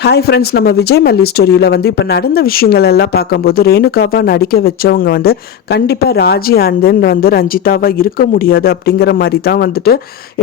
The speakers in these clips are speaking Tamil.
ஹாய் ஃப்ரெண்ட்ஸ் நம்ம விஜய் மல்லி ஸ்டோரியில் வந்து இப்போ நடந்த விஷயங்கள் எல்லாம் பார்க்கும்போது ரேணுகாவாக நடிக்க வச்சவங்க வந்து கண்டிப்பாக ராஜி அண்ட் தென் வந்து ரஞ்சிதாவாக இருக்க முடியாது அப்படிங்கிற மாதிரி தான் வந்துட்டு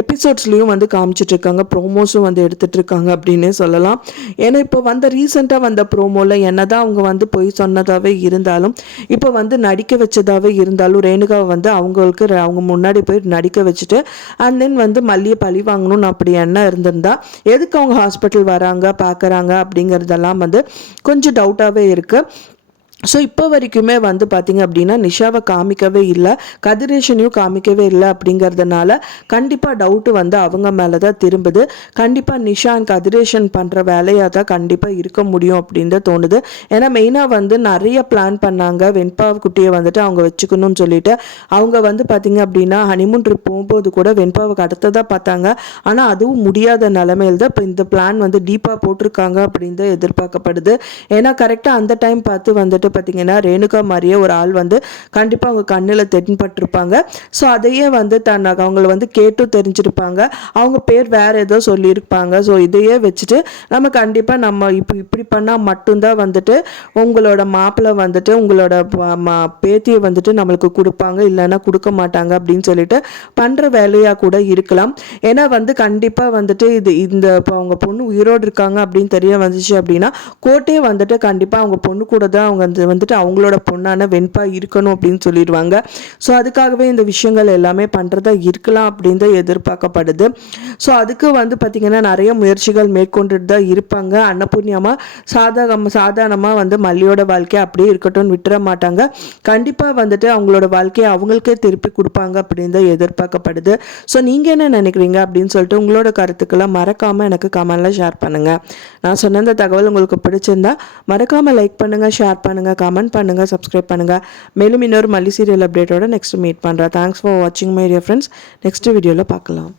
எபிசோட்ஸ்லேயும் வந்து காமிச்சிட்டு இருக்காங்க ப்ரோமோஸும் வந்து எடுத்துகிட்ருக்காங்க அப்படின்னு சொல்லலாம். ஏன்னா இப்போ வந்த ரீசெண்டாக வந்த ப்ரோமோவில் என்ன தான் அவங்க வந்து போய் சொன்னதாகவே இருந்தாலும் இப்போ வந்து நடிக்க வச்சதாகவே இருந்தாலும் ரேணுகாவை வந்து அவங்களுக்கு அவங்க முன்னாடி போய் நடிக்க வச்சுட்டு அண்ட் தென் வந்து மல்லியை பழி வாங்கணும்னு அப்படி என்ன இருந்திருந்தா எதுக்கு அவங்க ஹாஸ்பிட்டல் வராங்க பார்க்குறாங்க அப்படிங்கிறதெல்லாம் வந்து கொஞ்சம் டவுட்டாகவே இருக்குது ஸோ இப்போ வரைக்குமே வந்து பார்த்தீங்க அப்படின்னா நிஷாவை காமிக்கவே இல்லை கதிரேஷனையும் காமிக்கவே இல்லை அப்படிங்கிறதுனால கண்டிப்பாக டவுட்டு வந்து அவங்க மேலே தான் திரும்புது. கண்டிப்பாக நிஷா அண்ட் கதிரேஷன் பண்ணுற வேலையாக தான் கண்டிப்பாக இருக்க முடியும் அப்படின்னு தான் தோணுது. ஏன்னா மெயினாக வந்து நிறைய பிளான் பண்ணாங்க. வெண்பா குட்டியை வந்துட்டு அவங்க வச்சுக்கணும்னு சொல்லிட்டு அவங்க வந்து பார்த்தீங்க அப்படின்னா ஹனிமூன் ட்ரிப் போகும்போது கூட வெண்பாவுக்கு அடுத்ததாக பார்த்தாங்க. ஆனால் அதுவும் முடியாத நிலமையில் தான் இப்போ இந்த பிளான் வந்து டீப்பாக போட்டிருக்காங்க அப்படின்னு தான் எதிர்பார்க்கப்படுது. ஏன்னா கரெக்டாக அந்த டைம் பார்த்து வந்துட்டு பார்த்தீங்கன்னா ரேணுகா மாதிரியே ஒரு ஆள் வந்து கண்டிப்பாக அவங்க கண்ணில் தென்பட்டிருப்பாங்க. ஸோ அதையே வந்து தன் அவங்கள வந்து கேட்டும் தெரிஞ்சிருப்பாங்க. அவங்க பேர் வேற ஏதோ சொல்லியிருப்பாங்க. ஸோ இதையே வச்சுட்டு நம்ம கண்டிப்பாக நம்ம இப்போ இப்படி பண்ணால் மட்டும்தான் வந்துட்டு உங்களோட மாப்பிள்ளை வந்துட்டு உங்களோட பேத்தியை வந்துட்டு நம்மளுக்கு கொடுப்பாங்க. இல்லைன்னா கொடுக்க மாட்டாங்க அப்படின்னு சொல்லிட்டு பண்ணுற வேலையாக கூட இருக்கலாம். ஏன்னா வந்து கண்டிப்பாக வந்துட்டு இது இந்த இப்போ அவங்க பொண்ணு உயிரோடு இருக்காங்க அப்படின்னு தெரிய வந்துச்சு அப்படின்னா கோர்ட்டே வந்துட்டு கண்டிப்பாக அவங்க பொண்ணு கூட தான் அவங்க வந்துட்டு அவங்களோட பொண்ணான வெண்பா இருக்கணும் அப்படின்னு சொல்லிடுவாங்க. ஸோ அதுக்காகவே இந்த விஷயங்கள் எல்லாமே பண்ணுறதா இருக்கலாம் அப்படின்னு தான் எதிர்பார்க்கப்படுது. ஸோ அதுக்கு வந்து பார்த்திங்கன்னா நிறைய முயற்சிகள் மேற்கொண்டுட்டு தான் இருப்பாங்க. அன்னபூர்ணியமாக சாதாரண சாதாரணமாக வந்து மல்லியோட வாழ்க்கையை அப்படியே இருக்கட்டும்னு விட்டுற மாட்டாங்க. கண்டிப்பாக வந்துட்டு அவங்களோட வாழ்க்கையை அவங்களுக்கே திருப்பி கொடுப்பாங்க அப்படின்னு தான் எதிர்பார்க்கப்படுது. ஸோ நீங்கள் என்ன நினைக்கிறீங்க அப்படின்னு சொல்லிட்டு உங்களோட கருத்துக்களை மறக்காமல் எனக்கு கமெண்ட்டில் ஷேர் பண்ணுங்கள் நான் சொன்ன இந்த தகவல் உங்களுக்கு பிடிச்சிருந்தா மறக்காமல் லைக் பண்ணுங்கள் ஷேர் பண்ணுங்கள் பண்ணுங்கள் கமெண்ட் பண்ணுங்கள் சப்ஸ்கிரைப் பண்ணுங்கள் மேலும் இன்னொரு மல்லி சீரியல் அப்டேட்டோட நெக்ஸ்ட் மீட் பண்ணுறேன் தேங்க்ஸ் ஃபார் வாட்சிங் மை டியர் ஃப்ரெண்ட்ஸ் நெக்ஸ்ட் வீடியோவில் பார்க்கலாம்.